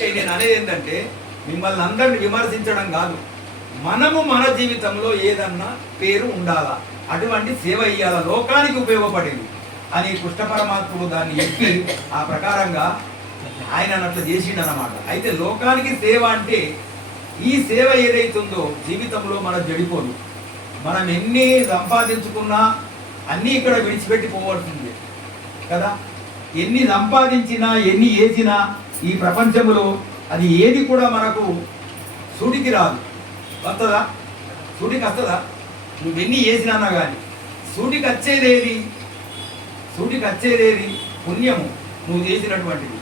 నేను అనేది ఏంటంటే మిమ్మల్ని అందరిని విమర్శించడం కాదు, మనము మన జీవితంలో ఏదన్నా పేరు ఉండాలా, అటువంటి సేవ ఇయ్యాల, లోకానికి ఉపయోగపడేది అని కృష్ణ పరమాత్ముడు దాన్ని చెప్పి ఆ ప్రకారంగా ఆయన అట్లా చేసిండనమాట. అయితే లోకానికి సేవ అంటే ఈ సేవ ఏదైతుందో జీవితంలో మనం జడిపోదు. మనం ఎన్ని సంపాదించుకున్నా అన్నీ ఇక్కడ విడిచిపెట్టి పోవాల్సిందే కదా. ఎన్ని సంపాదించినా ఎన్ని వేసినా ఈ ప్రపంచంలో అది ఏది కూడా మనకు సూటికి రాదు. వస్తుందా? సూటికి వస్తుందా? నువ్వెన్ని వేసినా కానీ సూటికి వచ్చేదేది? సూటికి వచ్చేదేది? పుణ్యము, నువ్వు చేసినటువంటిది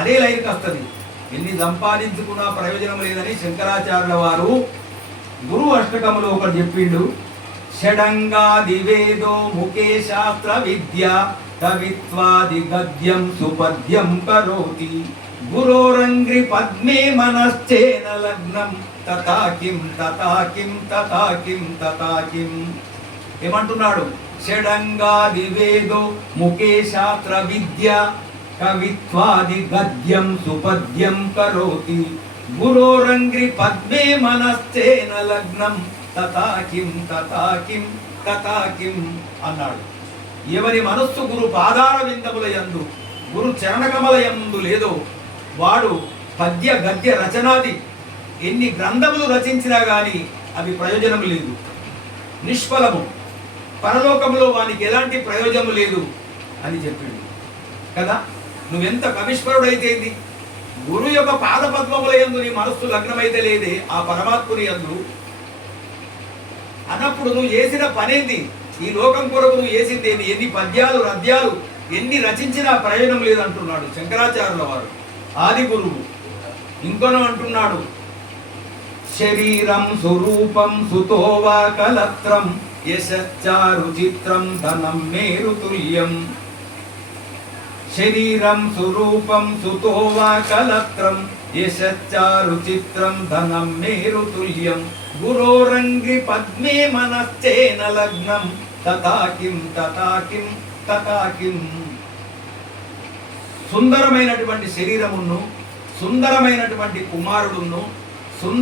అదే లైన్కి వస్తుంది. ఎన్ని సంపాదించుకున్నా ప్రయోజనం లేదని శంకరాచార్యుల వారు గురు అష్టకములో ఒకటి చెప్పిండు. షడంగాది వేదో ముఖే శాస్త్ర విద్య కవిత్వాది గద్యం సుపద్యం కరోతి గురోరంగ్రి పద్మే మనశ్చేన లగ్నం తథాకిం తథాకిం తథాకిం తథాకిం. ఏమంటున్నాడు? షడంగాది వేదో ముఖే శాస్త్ర విద్య కవిత్వాది గద్యం సుపద్యం కరోతి గురోరంగ్రి పద్మే మనశ్చేన లగ్నం తథాకిం తథాకిం తథాకిం అన్నాడు. ఎవరి మనస్సు గురు పాదార విందముల యందు, గురు చరణకమల యందు లేదో వాడు పద్య గద్య రచనాది ఎన్ని గ్రంథములు రచించినా కానీ అవి ప్రయోజనం లేదు, నిష్ఫలము, పరలోకంలో వానికి ఎలాంటి ప్రయోజనం లేదు అని చెప్పిండు కదా. నువ్వెంత కవిశ్వరుడైతే గురు యొక్క పాద పద్మముల యందు నీ మనస్సు లగ్నమైతే లేదే ఆ పరమాత్ముని యందు అన్నప్పుడు నువ్వు చేసిన పనేంది? ఈ లోకం కొరకు నువ్వు చేసింది ఏంది? ఎన్ని పద్యాలు రద్యాలు ఎన్ని రచించినా ప్రయోజనం లేదంటున్నాడు శంకరాచార్యుల వారు, ఆది గురువు. ఇంకొన అంటున్నాడు, శరీరం స్వరూపం సుతోవా కలత్రం యశచ్చారు చిత్రం ధనం మేరు తుల్యం. శరీరం స్వరూపం సుతోవా కలత్రం యశచ్చారు చిత్రం ధనం మేరు తుల్యం గురోరంగ్రి పద్మే మనశ్చేన లగ్నం తథాకిం తథాకిం తథాకిం. సుందరమైనటువంటి శరీరమును, సుందరమైనటువంటి కుమారుడును,